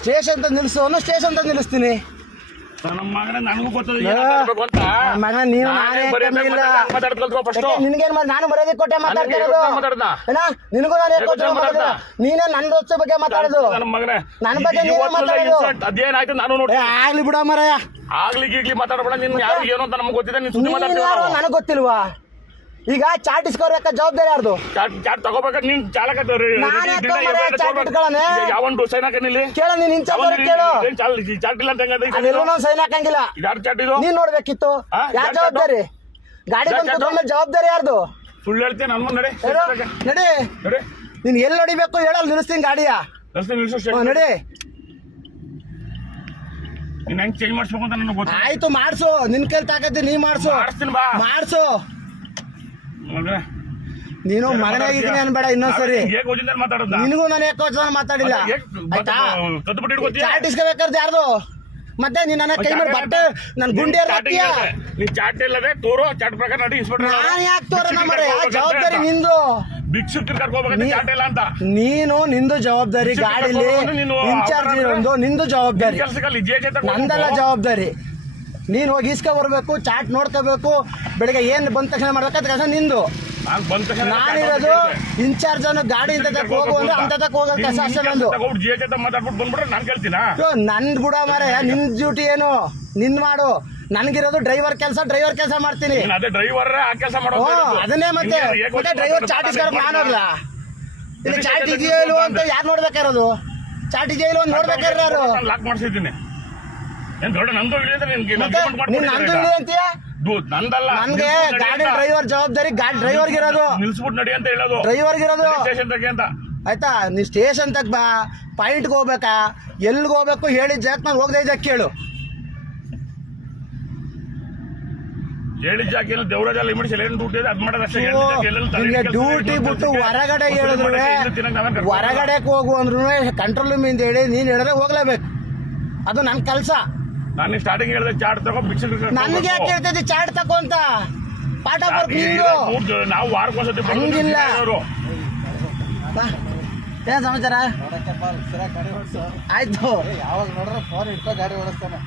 Station ನಿಲ್ಸು ಅನ್ನೋ station ನಿಲ್ಲಿಸ್ತೀನಿ. ನನ್ನ ಮಗನ ನನಗೂ ಗೊತ್ತದ ಮಗ ನೀನು ನಿನ್ಗೇನ್ ನಾನು ಬರೋದಕ್ಕೆ ಕೊಟ್ಟೆ ಮಾತಾಡ್ತಿರೋದು. ನಿನಗೂ ನಾನು ನೀನೇ ನನ್ನ ದೋಸ್ತ ಬಗ್ಗೆ ಮಾತಾಡೋದು, ನನ್ನ ಬಗ್ಗೆ ನೀನು ಮಾತಾಡೋದು. ಅದೇನಾಯ್ತು ನಾನು ನೋಡಿ ಆಗ್ಲಿ ಬಿಡ ಮರಯ್ಯ, ಆಗ್ಲಿ ಈಗ್ಲಿ ಮಾತಾಡಬೇಡ. ನೀನ್ ಯಾರು ಏನು ಅಂತ ನಮ್ಗೆ ಗೊತ್ತಿದೆ, ನೀನ್ ಸುದ್ದಿ ಮಾತಾಡ್ತೀವಿ. ನನಗೆ ಗೊತ್ತಿಲ್ವಾ? ಈಗ ಚಾಟ್ ಇಸ್ಕೋಬೇಕ ಜವಾಬ್ದಾರಿ ಯಾರ್ದು? ಚಾಟ್ ತಗೋಬೇಕ ನೀನ್ ಚಾಲಕ ಯಾವೊಂದು ಸೈನ್ ಹಾಕನಿಲ್ಲಿ ಕೇಳ, ನೀನ್ ಇನ್ಚಾರ್ಜ್ ಕೇಳು. ಚಾಟ್ ಇಲ್ಲ ಅಂತ ಅದೆಲ್ಲೂ ನಾವು ಸೈನ್ ಹಾಕಂಗಿಲ್ಲ. ಯಾರು ಚಾಟ್ ಇದು ನೀನ್ ನೋಡ್ಬೇಕಿತ್ತು. ಯಾರ್ ಜವಾಬ್ದಾರಿ? ಗಾಡಿ ಬಂದ ಜವಾಬ್ದಾರಿ ಯಾರ್ದು? ಸುಳ್ಳು ಹೇಳ್ತೀನಿ ನನ್ನ ನಡೆ ನಡಿ. ನೀನ್ ಎಲ್ಲಿ ನೋಡಿಬೇಕು ಹೇಳಲ್, ನಿಲ್ಲಿಸ್ತೀನಿ ಗಾಡಿಯ. ನಡಿ. ನೀನ್ ಹೆಂಗ್ ಚೇಂಜ್ ಮಾಡಿಸ್ಬೇಕು ಅಂತ ನನಗೆ ಗೊತ್ತು. ಆಯ್ತು ಮಾಡ್ಸು, ನಿನ್ ಕೈಲಿ ತಾಕತ್ತಿ ನೀ ಮಾಡ್ಸು. ಮಾಡ್ಸು. ನೀನು ಮಗನಾಗಿದ್ದೀನಿ ಅನ್ಬೇಡ ಇನ್ನೊಂದ್ಸರಿ. ನಿನಗೂ ನಾನು ಯಾಕೆ ಮಾತಾಡಿಲ್ಲ ಆಯ್ತಾ? ಚಾಟ್ ಇಸ್ಕೋಬೇಕಾದ್ರೆ ಯಾರ್ದು? ಮತ್ತೆ ನೀನ್ ನನ್ನ ಕೈ ಮೇಲೆ ಬಟ್ಟೆ ನನ್ ಗುಂಡಿ ಚಾಟ್ ಇಲ್ಲದೆ ತೋರೋ ಚಾಟ್ ಪ್ರಕಾರ ನಡಿ. ನಾನು ಯಾಕೆ ತೋರೋಣ ಮರ? ಜವಾಬ್ದಾರಿ ನಿಂದು. ಭಿಕ್ಷುಕರು ಕರ್ಕೋಬೇಕು ಚಾಟ್ ಇಲ್ಲ ಅಂತ. ನೀನು ನಿಂದು ಜವಾಬ್ದಾರಿ, ಗಾಡಿಲಿ ಇನ್ಚಾರ್ಜ್ ಇರೋದು ನಿಂದು ಜವಾಬ್ದಾರಿ, ನಂದಲ್ಲ ಜವಾಬ್ದಾರಿ. ನೀನು ಹೋಗಿ ಇಸ್ಕೊ ಬರ್ಬೇಕು, ಚಾಟ್ ನೋಡ್ಕೋಬೇಕು, ಬೆಳಿಗ್ಗೆ ಏನ್ ಬಂದ ತಕ್ಷಣ ಮಾಡ್ಬೇಕಂತ ಕೆಲಸ ನಿಂದು. ನಾನಿರೋದು ಇನ್ಚಾರ್ಜ್ ಅನ್ನು ಗಾಡಿ ಇಂತ ಹೋಗು ಅಂದ್ರೆ ಅಂತ ಹೋಗೋ ಕೆಲಸ ಅಷ್ಟೇ ನಂದು. ನಂದ್ ಬಿಡ ಮಾರ, ನಿನ್ ಡ್ಯೂಟಿ ಏನು ನಿನ್ ಮಾಡು. ನನ್ಗಿರೋದು ಡ್ರೈವರ್ ಕೆಲಸ ಮಾಡ್ತೀನಿ. ಅದನ್ನೇ ಮತ್ತೆ ಡ್ರೈವರ್ ಚಾಟ್ ಇಸ್ಕೊಳಕ್ ನಾನೋಗ್ಲಾ? ಇಲ್ಲಿ ಚಾಟ್ ಇದೆಯೋ ಇಲ್ವೋ ಅಂತ ಯಾರು ನೋಡ್ಬೇಕಾಗಿರೋದು? ಚಾಟ್ ಇದೆಯೋ ಇಲ್ವೋ ನೋಡ್ಬೇಕಾದ್ರೆ ಯಾರು? ಲಾಕ್ ಮಾಡಿಸಿದ್ದೀನಿ. ನಂದು ಅಂತೀಯ? ನನ್ಗೆ ಗಾಡಿ ಡ್ರೈವರ್ ಜವಾಬ್ದಾರಿ, ಗಾಡಿ ಡ್ರೈವರ್ಗೆ ಇರೋದು. ನಿಲ್ಸ್ಬಿಟ್ಟು ನಡಿ ಅಂತ ಹೇಳೋದು ಡ್ರೈವರ್ಗೆ ಇರೋದು. ಅಂತ ಆಯ್ತಾ? ನೀ ಸ್ಟೇಷನ್ ತಗ ಬಾ, ಪಾಯಿಂಟ್ಗೆ ಹೋಗ್ಬೇಕಾ, ಎಲ್ಲಿಗೆ ಹೋಗ್ಬೇಕು ಹೇಳಿದ ಜಾಗ ನಾನು ಹೋಗದೆ ಇದ್ದ ಕೇಳು. ಹೇಳಿದ ಜಾಗ ದೇವರಾಜ ಡ್ಯೂಟಿ ಬಿಟ್ಟು ಹೊರಗಡೆ ಹೇಳಿದ್ರು, ಹೊರಗಡೆಗೆ ಹೋಗು ಅಂದ್ರು ಕಂಟ್ರೋಲ್ ರೂಮ್ ಇಂದ ಹೇಳಿ ನೀನ್ ಹೇಳಿದ್ರೆ ಹೋಗ್ಲೇಬೇಕು. ಅದು ನನ್ನ ಕೆಲಸ. ನಾನು ಸ್ಟಾರ್ಟಿಂಗ್ ಹೇಳಿದೆ ಚಾಟ್ ತಗೋ, ನನಗೆ ಯಾಕೆ ಹೇಳ್ತೈತಿ ಚಾಟ್ ತಗೋ ಅಂತ? ಪಾಠ ಬರ್ತೀನಿ. ನಾವು ವಾರಕ್ಕೊಂದ್ಸತಿ ಹಂಗಿಲ್ಲ. ಏನ್ ಸಮಾಚಾರ? ಆಯ್ತು. ಯಾವಾಗ ನೋಡ್ರೆ ಫೋನ್ ಇಟ್ಕೋ ಗಾಡಿ ಓಡಿಸ್ತಾನೆ.